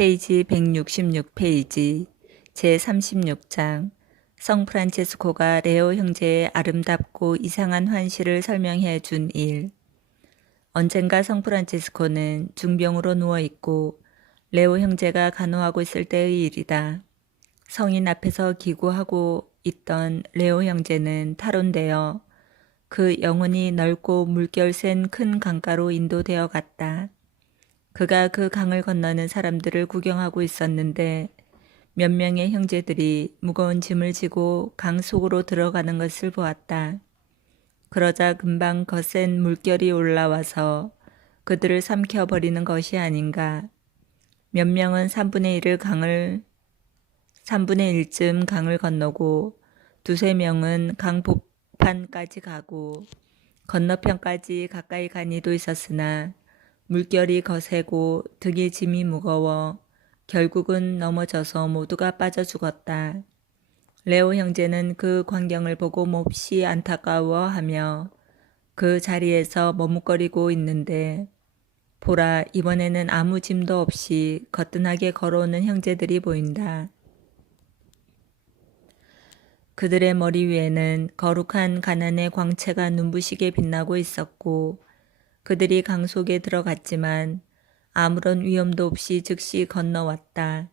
페이지 166페이지 제36장 성 프란체스코가 레오 형제의 아름답고 이상한 환시를 설명해 준 일. 언젠가 성 프란체스코는 중병으로 누워있고 레오 형제가 간호하고 있을 때의 일이다. 성인 앞에서 기구하고 있던 레오 형제는 탈원되어 그 영혼이 넓고 물결 센 큰 강가로 인도되어 갔다. 그가 그 강을 건너는 사람들을 구경하고 있었는데 몇 명의 형제들이 무거운 짐을 지고 강 속으로 들어가는 것을 보았다. 그러자 금방 거센 물결이 올라와서 그들을 삼켜버리는 것이 아닌가. 몇 명은 3분의 1쯤 강을 건너고 두세 명은 강 복판까지 가고 건너편까지 가까이 간 이도 있었으나 물결이 거세고 등에 짐이 무거워 결국은 넘어져서 모두가 빠져 죽었다. 레오 형제는 그 광경을 보고 몹시 안타까워하며 그 자리에서 머뭇거리고 있는데 보라, 이번에는 아무 짐도 없이 거뜬하게 걸어오는 형제들이 보인다. 그들의 머리 위에는 거룩한 가난의 광채가 눈부시게 빛나고 있었고 그들이 강 속에 들어갔지만 아무런 위험도 없이 즉시 건너왔다.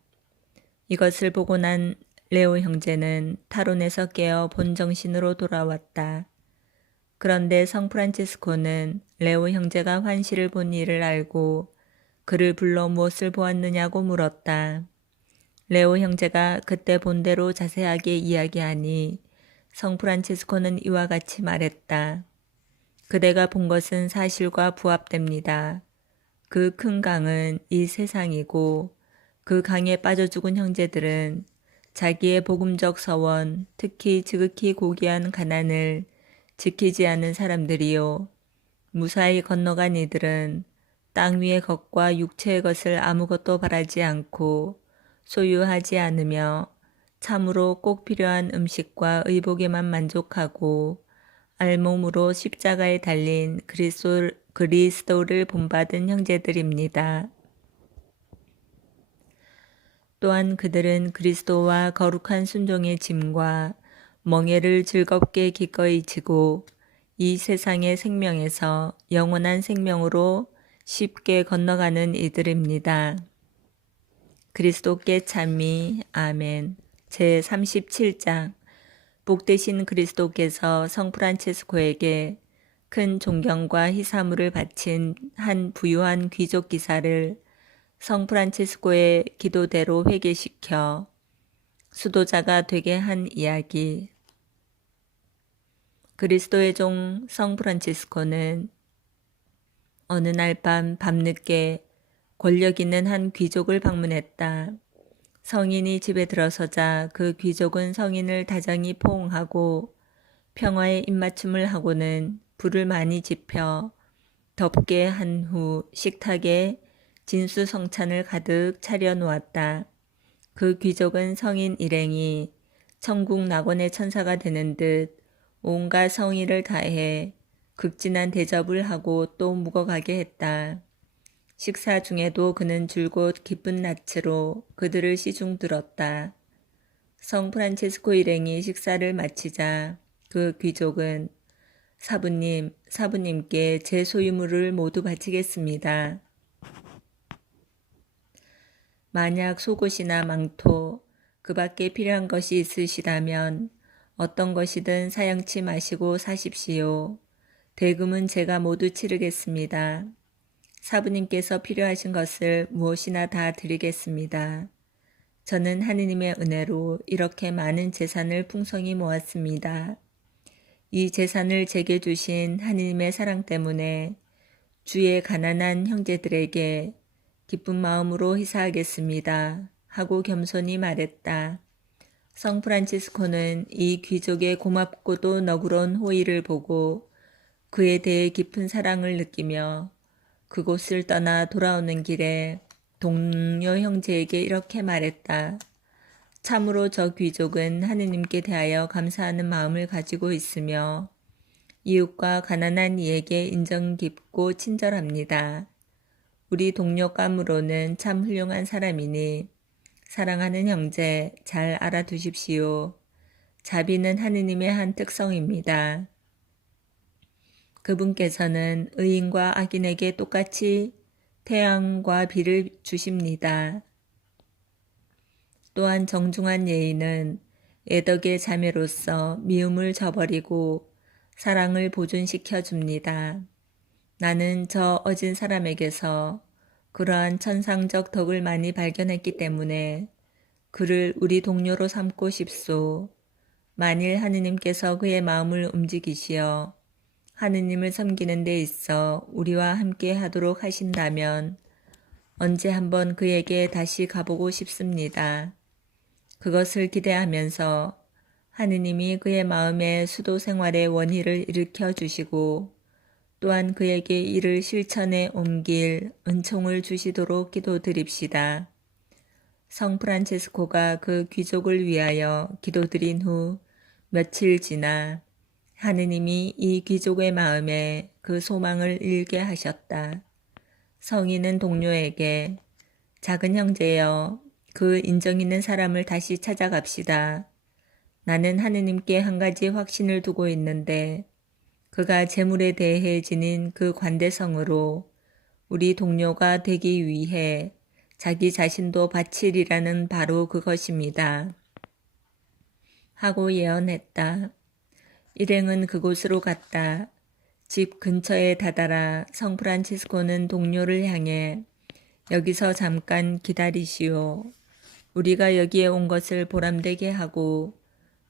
이것을 보고 난 레오 형제는 탈원에서 깨어 본정신으로 돌아왔다. 그런데 성 프란체스코는 레오 형제가 환시를 본 일을 알고 그를 불러 무엇을 보았느냐고 물었다. 레오 형제가 그때 본 대로 자세하게 이야기하니 성 프란체스코는 이와 같이 말했다. 그대가 본 것은 사실과 부합됩니다. 그 큰 강은 이 세상이고 그 강에 빠져 죽은 형제들은 자기의 복음적 서원, 특히 지극히 고귀한 가난을 지키지 않은 사람들이요. 무사히 건너간 이들은 땅 위의 것과 육체의 것을 아무것도 바라지 않고 소유하지 않으며 참으로 꼭 필요한 음식과 의복에만 만족하고 알몸으로 십자가에 달린 그리스도를 본받은 형제들입니다. 또한 그들은 그리스도와 거룩한 순종의 짐과 멍에를 즐겁게 기꺼이 지고 이 세상의 생명에서 영원한 생명으로 쉽게 건너가는 이들입니다. 그리스도께 찬미. 아멘. 제37장 복되신 그리스도께서 성 프란체스코에게 큰 존경과 희사물을 바친 한 부유한 귀족 기사를 성 프란체스코의 기도대로 회개시켜 수도자가 되게 한 이야기. 그리스도의 종 성 프란체스코는 어느 날 밤늦게 권력 있는 한 귀족을 방문했다. 성인이 집에 들어서자 그 귀족은 성인을 다정히 포옹하고 평화의 입맞춤을 하고는 불을 많이 지펴 덥게 한 후 식탁에 진수성찬을 가득 차려 놓았다. 그 귀족은 성인 일행이 천국 낙원의 천사가 되는 듯 온갖 성의를 다해 극진한 대접을 하고 또 묵어가게 했다. 식사 중에도 그는 줄곧 기쁜 낯으로 그들을 시중 들었다. 성 프란체스코 일행이 식사를 마치자 그 귀족은 사부님께 제 소유물을 모두 바치겠습니다. 만약 속옷이나 망토, 그 밖에 필요한 것이 있으시다면 어떤 것이든 사양치 마시고 사십시오. 대금은 제가 모두 치르겠습니다. 사부님께서 필요하신 것을 무엇이나 다 드리겠습니다. 저는 하느님의 은혜로 이렇게 많은 재산을 풍성히 모았습니다. 이 재산을 제게 주신 하느님의 사랑 때문에 주의 가난한 형제들에게 기쁜 마음으로 희사하겠습니다. 하고 겸손히 말했다. 성 프란치스코는 이 귀족의 고맙고도 너그러운 호의를 보고 그에 대해 깊은 사랑을 느끼며 그곳을 떠나 돌아오는 길에 동료 형제에게 이렇게 말했다. 참으로 저 귀족은 하느님께 대하여 감사하는 마음을 가지고 있으며 이웃과 가난한 이에게 인정 깊고 친절합니다. 우리 동료 까무로는 참 훌륭한 사람이니 사랑하는 형제 잘 알아두십시오. 자비는 하느님의 한 특성입니다. 그분께서는 의인과 악인에게 똑같이 태양과 비를 주십니다. 또한 정중한 예의는 애덕의 자매로서 미움을 저버리고 사랑을 보존시켜 줍니다. 나는 저 어진 사람에게서 그러한 천상적 덕을 많이 발견했기 때문에 그를 우리 동료로 삼고 싶소. 만일 하느님께서 그의 마음을 움직이시어 하느님을 섬기는 데 있어 우리와 함께 하도록 하신다면 언제 한번 그에게 다시 가보고 싶습니다. 그것을 기대하면서 하느님이 그의 마음에 수도 생활의 원희를 일으켜 주시고 또한 그에게 이를 실천에 옮길 은총을 주시도록 기도드립시다. 성 프란체스코가 그 귀족을 위하여 기도드린 후 며칠 지나 하느님이 이 귀족의 마음에 그 소망을 일게 하셨다. 성인은 동료에게 작은 형제여, 그 인정 있는 사람을 다시 찾아갑시다. 나는 하느님께 한 가지 확신을 두고 있는데 그가 재물에 대해 지닌 그 관대성으로 우리 동료가 되기 위해 자기 자신도 바치리라는 바로 그것입니다. 하고 예언했다. 일행은 그곳으로 갔다. 집 근처에 다다라 성 프란치스코는 동료를 향해 여기서 잠깐 기다리시오. 우리가 여기에 온 것을 보람되게 하고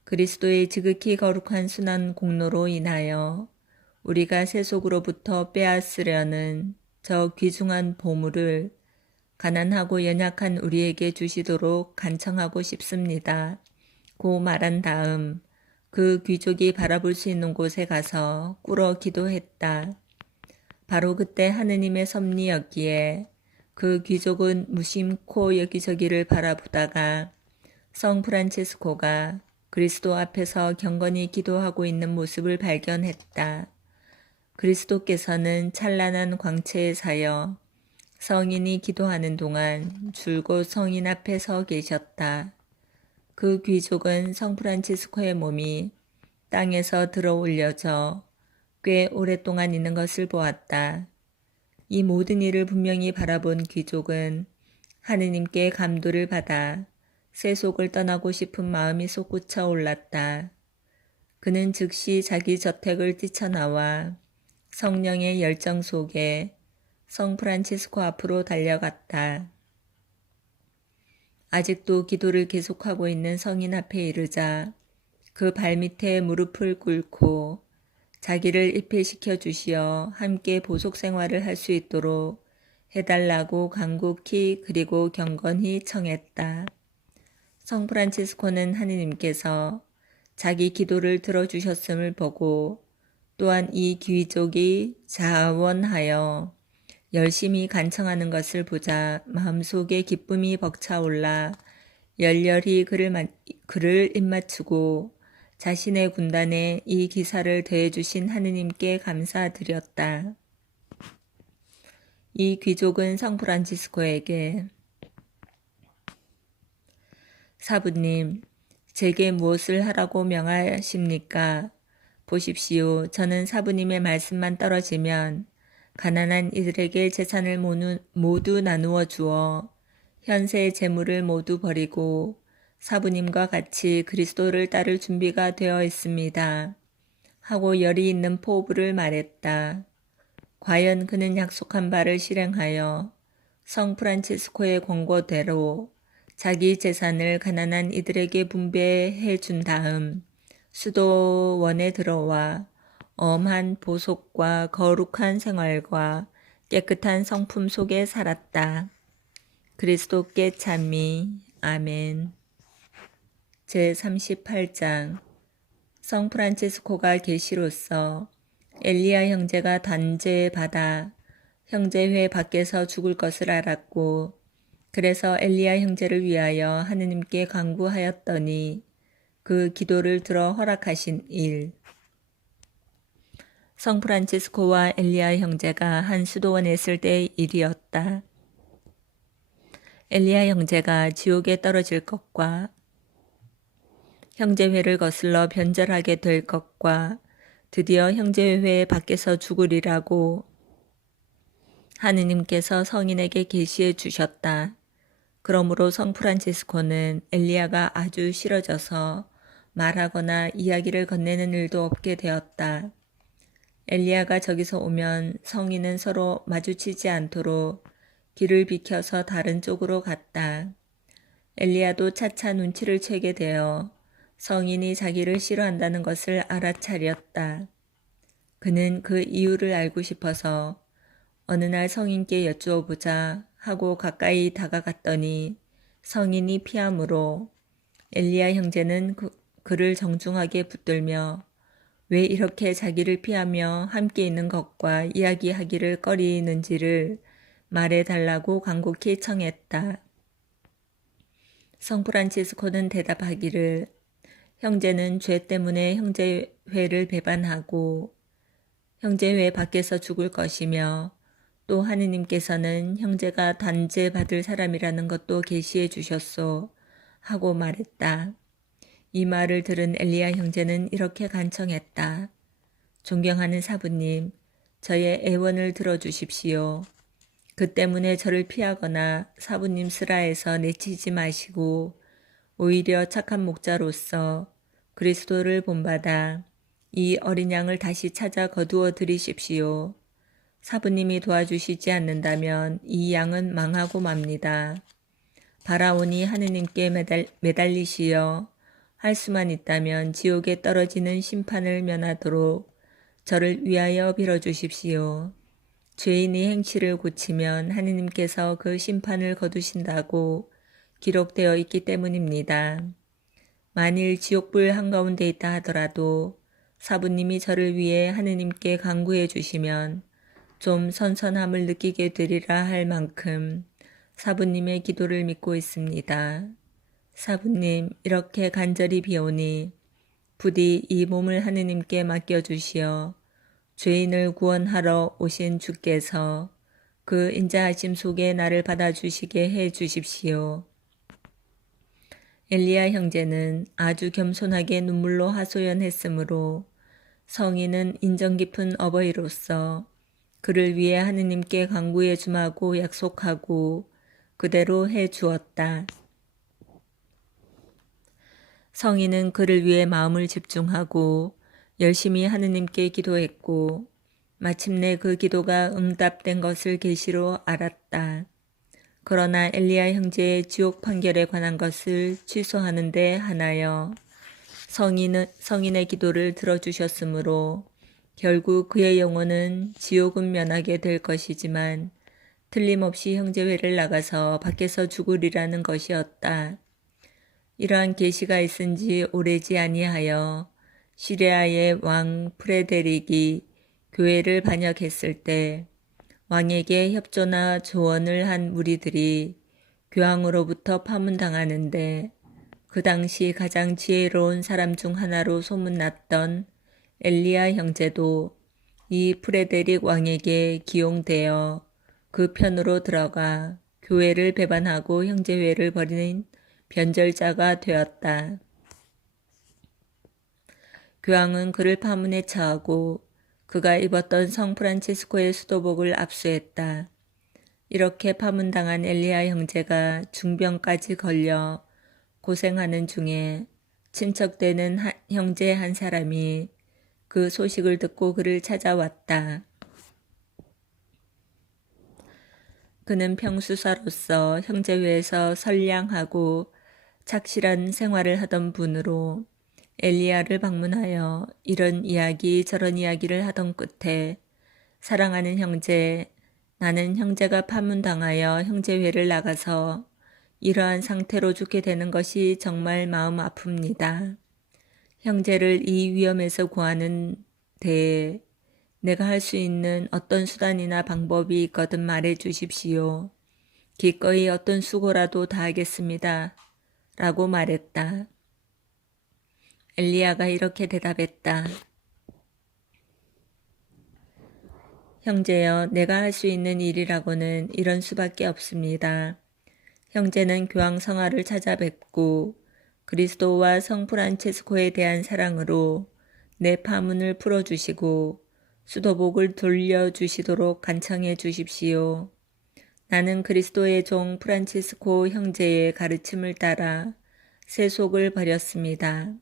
그리스도의 지극히 거룩한 순환 공로로 인하여 우리가 세속으로부터 빼앗으려는 저 귀중한 보물을 가난하고 연약한 우리에게 주시도록 간청하고 싶습니다. 고 말한 다음 그 귀족이 바라볼 수 있는 곳에 가서 꿇어 기도했다. 바로 그때 하느님의 섭리였기에 그 귀족은 무심코 여기저기를 바라보다가 성 프란체스코가 그리스도 앞에서 경건히 기도하고 있는 모습을 발견했다. 그리스도께서는 찬란한 광채에 사여 성인이 기도하는 동안 줄곧 성인 앞에 서 계셨다. 그 귀족은 성 프란치스코의 몸이 땅에서 들어 올려져 꽤 오랫동안 있는 것을 보았다. 이 모든 일을 분명히 바라본 귀족은 하느님께 감도를 받아 세속을 떠나고 싶은 마음이 솟구쳐 올랐다. 그는 즉시 자기 저택을 뛰쳐나와 성령의 열정 속에 성 프란치스코 앞으로 달려갔다. 아직도 기도를 계속하고 있는 성인 앞에 이르자 그 발밑에 무릎을 꿇고 자기를 입회시켜 주시어 함께 보속 생활을 할 수 있도록 해달라고 간곡히 그리고 경건히 청했다. 성 프란치스코는 하느님께서 자기 기도를 들어주셨음을 보고 또한 이 귀족이 자원하여 열심히 간청하는 것을 보자 마음속에 기쁨이 벅차올라 열렬히 그를 입맞추고 자신의 군단에 이 기사를 더해주신 하느님께 감사드렸다. 이 귀족은 성 프란치스코에게 사부님, 제게 무엇을 하라고 명하십니까? 보십시오. 저는 사부님의 말씀만 떨어지면 가난한 이들에게 재산을 모두 나누어 주어 현세의 재물을 모두 버리고 사부님과 같이 그리스도를 따를 준비가 되어 있습니다. 하고 열이 있는 포부를 말했다. 과연 그는 약속한 바를 실행하여 성 프란치스코의 권고대로 자기 재산을 가난한 이들에게 분배해 준 다음 수도원에 들어와 엄한 보속과 거룩한 생활과 깨끗한 성품 속에 살았다. 그리스도께 찬미. 아멘. 제38장 성 프란치스코가 계시로서 엘리야 형제가 단죄받아 형제회 밖에서 죽을 것을 알았고 그래서 엘리야 형제를 위하여 하느님께 간구하였더니 그 기도를 들어 허락하신 일. 성프란치스코와 엘리야 형제가 한 수도원에 있을 때의 일이었다. 엘리야 형제가 지옥에 떨어질 것과 형제회를 거슬러 변절하게 될 것과 드디어 형제회 밖에서 죽으리라고 하느님께서 성인에게 계시해 주셨다. 그러므로 성프란치스코는 엘리야가 아주 싫어져서 말하거나 이야기를 건네는 일도 없게 되었다. 엘리야가 저기서 오면 성인은 서로 마주치지 않도록 길을 비켜서 다른 쪽으로 갔다. 엘리야도 차차 눈치를 채게 되어 성인이 자기를 싫어한다는 것을 알아차렸다. 그는 그 이유를 알고 싶어서 어느 날 성인께 여쭈어 보자 하고 가까이 다가갔더니 성인이 피함으로 엘리야 형제는 그를 정중하게 붙들며 왜 이렇게 자기를 피하며 함께 있는 것과 이야기하기를 꺼리는지를 말해달라고 간곡히 청했다. 성프란치스코는 대답하기를 형제는 죄 때문에 형제회를 배반하고 형제회 밖에서 죽을 것이며 또 하느님께서는 형제가 단죄받을 사람이라는 것도 계시해 주셨소 하고 말했다. 이 말을 들은 엘리야 형제는 이렇게 간청했다. 존경하는 사부님, 저의 애원을 들어주십시오. 그 때문에 저를 피하거나 사부님 슬하에서 내치지 마시고 오히려 착한 목자로서 그리스도를 본받아 이 어린 양을 다시 찾아 거두어 드리십시오. 사부님이 도와주시지 않는다면 이 양은 망하고 맙니다. 바라오니 하느님께 매달리시어 할 수만 있다면 지옥에 떨어지는 심판을 면하도록 저를 위하여 빌어주십시오. 죄인이 행실을 고치면 하느님께서 그 심판을 거두신다고 기록되어 있기 때문입니다. 만일 지옥불 한가운데 있다 하더라도 사부님이 저를 위해 하느님께 간구해 주시면 좀 선선함을 느끼게 되리라 할 만큼 사부님의 기도를 믿고 있습니다. 사부님, 이렇게 간절히 비오니 부디 이 몸을 하느님께 맡겨주시어 죄인을 구원하러 오신 주께서 그 인자하심 속에 나를 받아주시게 해 주십시오. 엘리야 형제는 아주 겸손하게 눈물로 하소연했으므로 성인은 인정 깊은 어버이로서 그를 위해 하느님께 간구해 줌하고 약속하고 그대로 해 주었다. 성인은 그를 위해 마음을 집중하고 열심히 하느님께 기도했고 마침내 그 기도가 응답된 것을 계시로 알았다. 그러나 엘리야 형제의 지옥 판결에 관한 것을 취소하는 데 하나여 성인의 기도를 들어주셨으므로 결국 그의 영혼은 지옥은 면하게 될 것이지만 틀림없이 형제회를 나가서 밖에서 죽으리라는 것이었다. 이러한 계시가 있은 지 오래지 아니하여 시리아의 왕 프레데릭이 교회를 반역했을 때 왕에게 협조나 조언을 한 무리들이 교황으로부터 파문당하는데 그 당시 가장 지혜로운 사람 중 하나로 소문났던 엘리야 형제도 이 프레데릭 왕에게 기용되어 그 편으로 들어가 교회를 배반하고 형제회를 벌이는 변절자가 되었다. 교황은 그를 파문에 처하고 그가 입었던 성프란치스코의 수도복을 압수했다. 이렇게 파문당한 엘리야 형제가 중병까지 걸려 고생하는 중에 친척되는 형제 한 사람이 그 소식을 듣고 그를 찾아왔다. 그는 평수사로서 형제회에서 선량하고 착실한 생활을 하던 분으로 엘리야를 방문하여 이런 이야기 저런 이야기를 하던 끝에 사랑하는 형제, 나는 형제가 파문당하여 형제회를 나가서 이러한 상태로 죽게 되는 것이 정말 마음 아픕니다. 형제를 이 위험에서 구하는 데에 내가 할 수 있는 어떤 수단이나 방법이 있거든 말해 주십시오. 기꺼이 어떤 수고라도 다하겠습니다. 라고 말했다. 엘리야가 이렇게 대답했다. 형제여, 내가 할 수 있는 일이라고는 이런 수밖에 없습니다. 형제는 교황 성화를 찾아뵙고 그리스도와 성 프란체스코에 대한 사랑으로 내 파문을 풀어주시고 수도복을 돌려주시도록 간청해 주십시오. 나는 그리스도의 종 프란치스코 형제의 가르침을 따라 세속을 버렸습니다.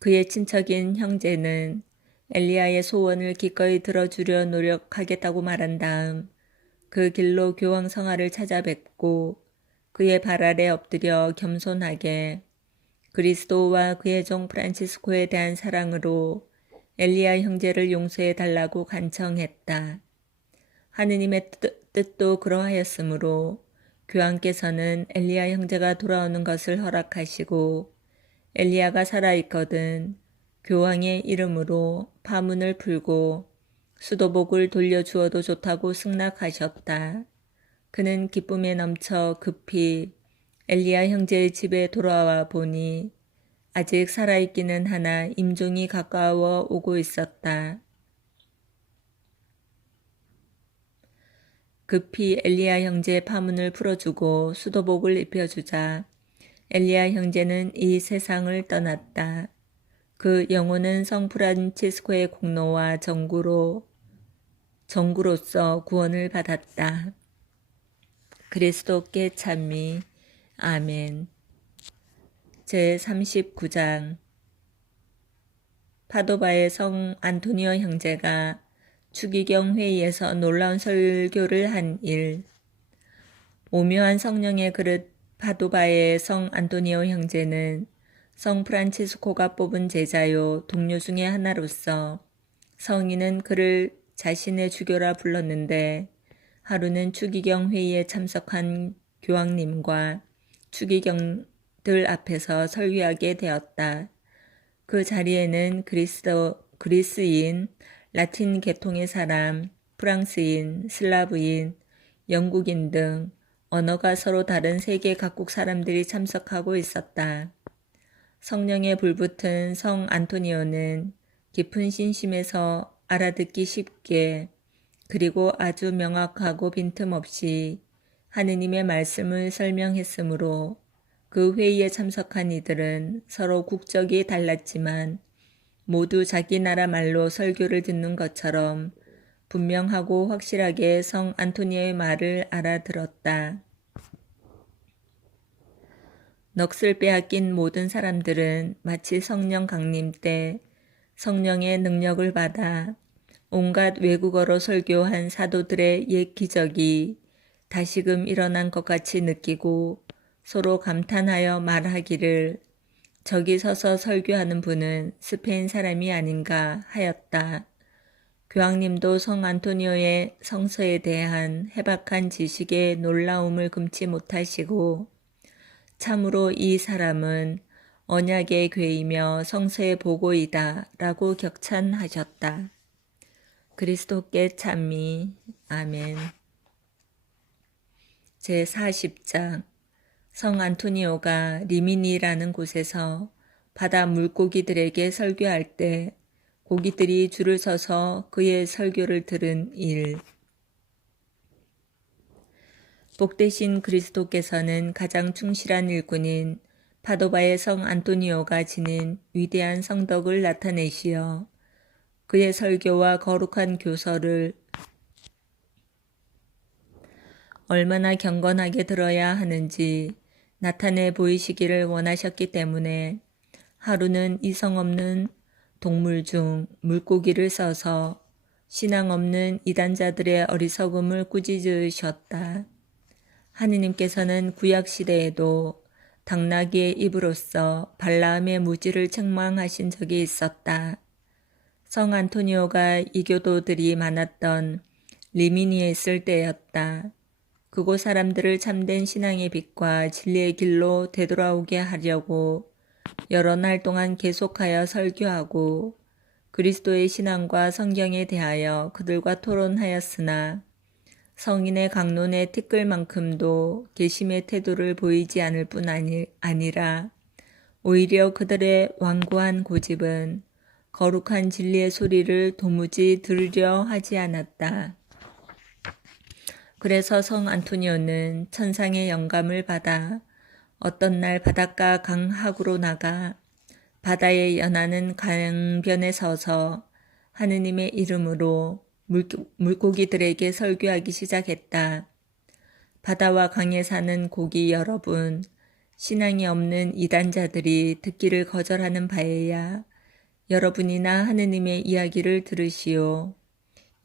그의 친척인 형제는 엘리야의 소원을 기꺼이 들어주려 노력하겠다고 말한 다음 그 길로 교황 성화를 찾아뵙고 그의 발 아래 엎드려 겸손하게 그리스도와 그의 종 프란치스코에 대한 사랑으로 엘리야 형제를 용서해 달라고 간청했다. 하느님의 뜻도 그러하였으므로 교황께서는 엘리야 형제가 돌아오는 것을 허락하시고 엘리야가 살아있거든 교황의 이름으로 파문을 풀고 수도복을 돌려주어도 좋다고 승낙하셨다. 그는 기쁨에 넘쳐 급히 엘리야 형제의 집에 돌아와 보니 아직 살아있기는 하나 임종이 가까워 오고 있었다. 급히 엘리야 형제의 파문을 풀어주고 수도복을 입혀주자 엘리야 형제는 이 세상을 떠났다. 그 영혼은 성 프란치스코의 공로와 정구로서 구원을 받았다. 그리스도께 찬미. 아멘. 제39장 파도바의 성 안토니오 형제가 추기경 회의에서 놀라운 설교를 한 일. 오묘한 성령의 그릇 파도바의 성 안토니오 형제는 성 프란치스코가 뽑은 제자요 동료 중의 하나로서 성인은 그를 자신의 주교라 불렀는데 하루는 추기경 회의에 참석한 교황님과 추기경들 앞에서 설교하게 되었다. 그 자리에는 그리스인, 라틴 계통의 사람, 프랑스인, 슬라브인, 영국인 등 언어가 서로 다른 세계 각국 사람들이 참석하고 있었다. 성령에 불붙은 성 안토니오는 깊은 신심에서 알아듣기 쉽게 그리고 아주 명확하고 빈틈없이 하느님의 말씀을 설명했으므로 그 회의에 참석한 이들은 서로 국적이 달랐지만 모두 자기 나라 말로 설교를 듣는 것처럼 분명하고 확실하게 성 안토니오의 말을 알아들었다. 넋을 빼앗긴 모든 사람들은 마치 성령 강림 때 성령의 능력을 받아 온갖 외국어로 설교한 사도들의 옛 기적이 다시금 일어난 것 같이 느끼고 서로 감탄하여 말하기를 저기 서서 설교하는 분은 스페인 사람이 아닌가 하였다. 교황님도 성 안토니오의 성서에 대한 해박한 지식에 놀라움을 금치 못하시고 참으로 이 사람은 언약의 괴이며 성서의 보고이다 라고 격찬하셨다. 그리스도께 찬미. 아멘. 제40장 성 안토니오가 리미니라는 곳에서 바다 물고기들에게 설교할 때 고기들이 줄을 서서 그의 설교를 들은 일. 복되신 그리스도께서는 가장 충실한 일꾼인 파도바의 성 안토니오가 지닌 위대한 성덕을 나타내시어 그의 설교와 거룩한 교서를 얼마나 경건하게 들어야 하는지 나타내 보이시기를 원하셨기 때문에 하루는 이성 없는 동물 중 물고기를 써서 신앙 없는 이단자들의 어리석음을 꾸짖으셨다. 하느님께서는 구약시대에도 당나귀의 입으로써 발라함의 무지를 책망하신 적이 있었다. 성 안토니오가 이교도들이 많았던 리미니에 있을 때였다. 그곳 사람들을 참된 신앙의 빛과 진리의 길로 되돌아오게 하려고 여러 날 동안 계속하여 설교하고 그리스도의 신앙과 성경에 대하여 그들과 토론하였으나 성인의 강론에 티끌 만큼도 개심의 태도를 보이지 않을 뿐 아니라 오히려 그들의 완고한 고집은 거룩한 진리의 소리를 도무지 들으려 하지 않았다. 그래서 성 안토니오는 천상의 영감을 받아 어떤 날 바닷가 강하구로 나가 바다에 연하는 강변에 서서 하느님의 이름으로 물고기들에게 설교하기 시작했다. 바다와 강에 사는 고기 여러분, 신앙이 없는 이단자들이 듣기를 거절하는 바에야 여러분이나 하느님의 이야기를 들으시오.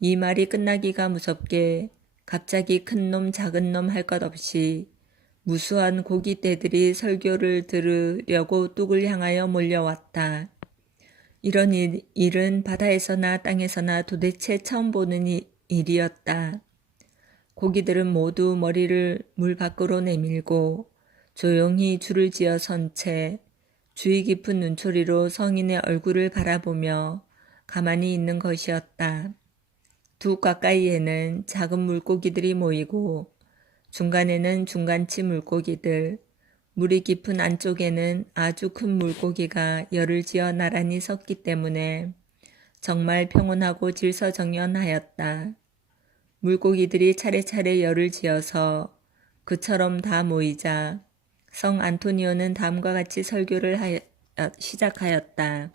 이 말이 끝나기가 무섭게 갑자기 큰 놈 작은 놈 할 것 없이 무수한 고깃대들이 설교를 들으려고 뚝을 향하여 몰려왔다. 이런 일은 바다에서나 땅에서나 도대체 처음 보는 일이었다. 고기들은 모두 머리를 물 밖으로 내밀고 조용히 줄을 지어 선 채 주의 깊은 눈초리로 성인의 얼굴을 바라보며 가만히 있는 것이었다. 두 가까이에는 작은 물고기들이 모이고 중간에는 중간치 물고기들, 물이 깊은 안쪽에는 아주 큰 물고기가 열을 지어 나란히 섰기 때문에 정말 평온하고 질서정연하였다. 물고기들이 차례차례 열을 지어서 그처럼 다 모이자 성 안토니오는 다음과 같이 설교를 시작하였다.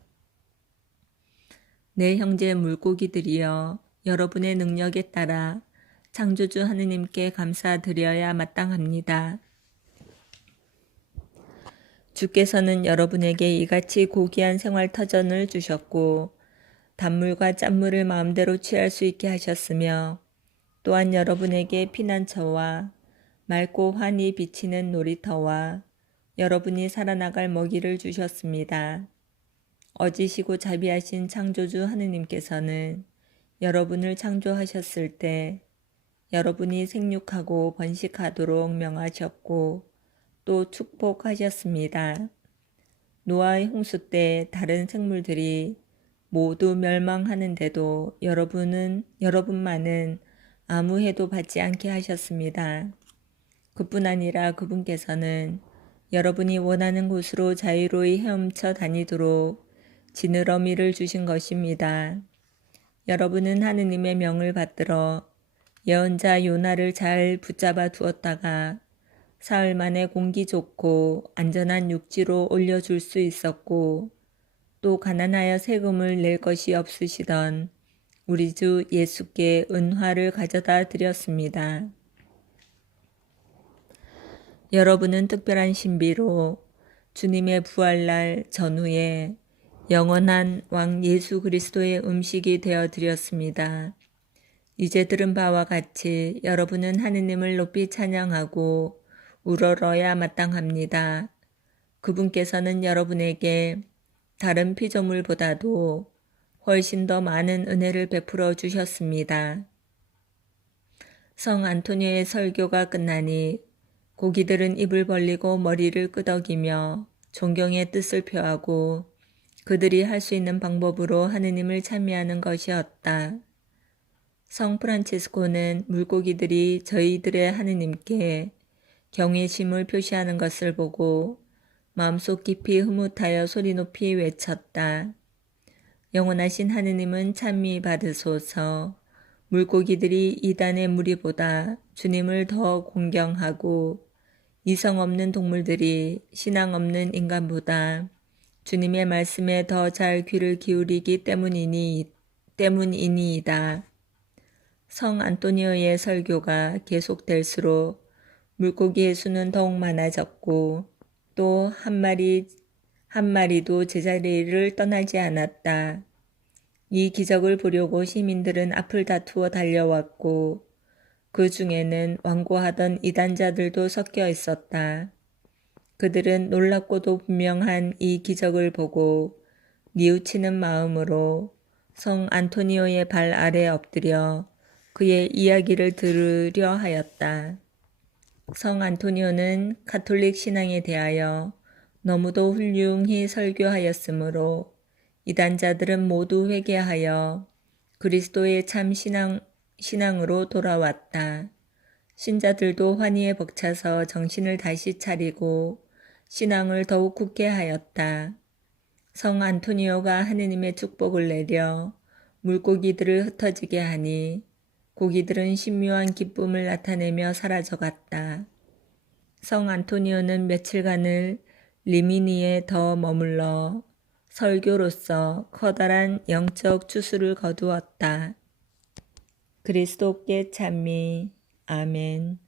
내 형제 물고기들이여, 여러분의 능력에 따라 창조주 하느님께 감사드려야 마땅합니다. 주께서는 여러분에게 이같이 고귀한 생활터전을 주셨고 단물과 짠물을 마음대로 취할 수 있게 하셨으며 또한 여러분에게 피난처와 맑고 환히 비치는 놀이터와 여러분이 살아나갈 먹이를 주셨습니다. 어지시고 자비하신 창조주 하느님께서는 여러분을 창조하셨을 때 여러분이 생육하고 번식하도록 명하셨고 또 축복하셨습니다. 노아의 홍수 때 다른 생물들이 모두 멸망하는데도 여러분만은 아무 해도 받지 않게 하셨습니다. 그뿐 아니라 그분께서는 여러분이 원하는 곳으로 자유로이 헤엄쳐 다니도록 지느러미를 주신 것입니다. 여러분은 하느님의 명을 받들어 예언자 요나를 잘 붙잡아 두었다가 사흘 만에 공기 좋고 안전한 육지로 올려줄 수 있었고 또 가난하여 세금을 낼 것이 없으시던 우리 주 예수께 은화를 가져다 드렸습니다. 여러분은 특별한 신비로 주님의 부활날 전후에 영원한 왕 예수 그리스도의 음식이 되어 드렸습니다. 이제 들은 바와 같이 여러분은 하느님을 높이 찬양하고 우러러야 마땅합니다. 그분께서는 여러분에게 다른 피조물보다도 훨씬 더 많은 은혜를 베풀어 주셨습니다. 성 안토니오의 설교가 끝나니 고기들은 입을 벌리고 머리를 끄덕이며 존경의 뜻을 표하고 그들이 할 수 있는 방법으로 하느님을 찬미하는 것이었다. 성 프란치스코는 물고기들이 저희들의 하느님께 경외심을 표시하는 것을 보고 마음속 깊이 흐뭇하여 소리 높이 외쳤다. 영원하신 하느님은 찬미 받으소서. 물고기들이 이단의 무리보다 주님을 더 공경하고 이성 없는 동물들이 신앙 없는 인간보다 주님의 말씀에 더 잘 귀를 기울이기 때문이니이다. 성 안토니오의 설교가 계속될수록 물고기의 수는 더욱 많아졌고 또 한 마리도 제자리를 떠나지 않았다. 이 기적을 보려고 시민들은 앞을 다투어 달려왔고 그 중에는 완고하던 이단자들도 섞여 있었다. 그들은 놀랍고도 분명한 이 기적을 보고 뉘우치는 마음으로 성 안토니오의 발 아래 엎드려 그의 이야기를 들으려 하였다. 성 안토니오는 가톨릭 신앙에 대하여 너무도 훌륭히 설교하였으므로 이단자들은 모두 회개하여 그리스도의 참 신앙으로 돌아왔다. 신자들도 환희에 벅차서 정신을 다시 차리고 신앙을 더욱 굳게 하였다. 성 안토니오가 하느님의 축복을 내려 물고기들을 흩어지게 하니 고기들은 신묘한 기쁨을 나타내며 사라져갔다. 성 안토니오는 며칠간을 리미니에 더 머물러 설교로서 커다란 영적 추수를 거두었다. 그리스도께 찬미. 아멘.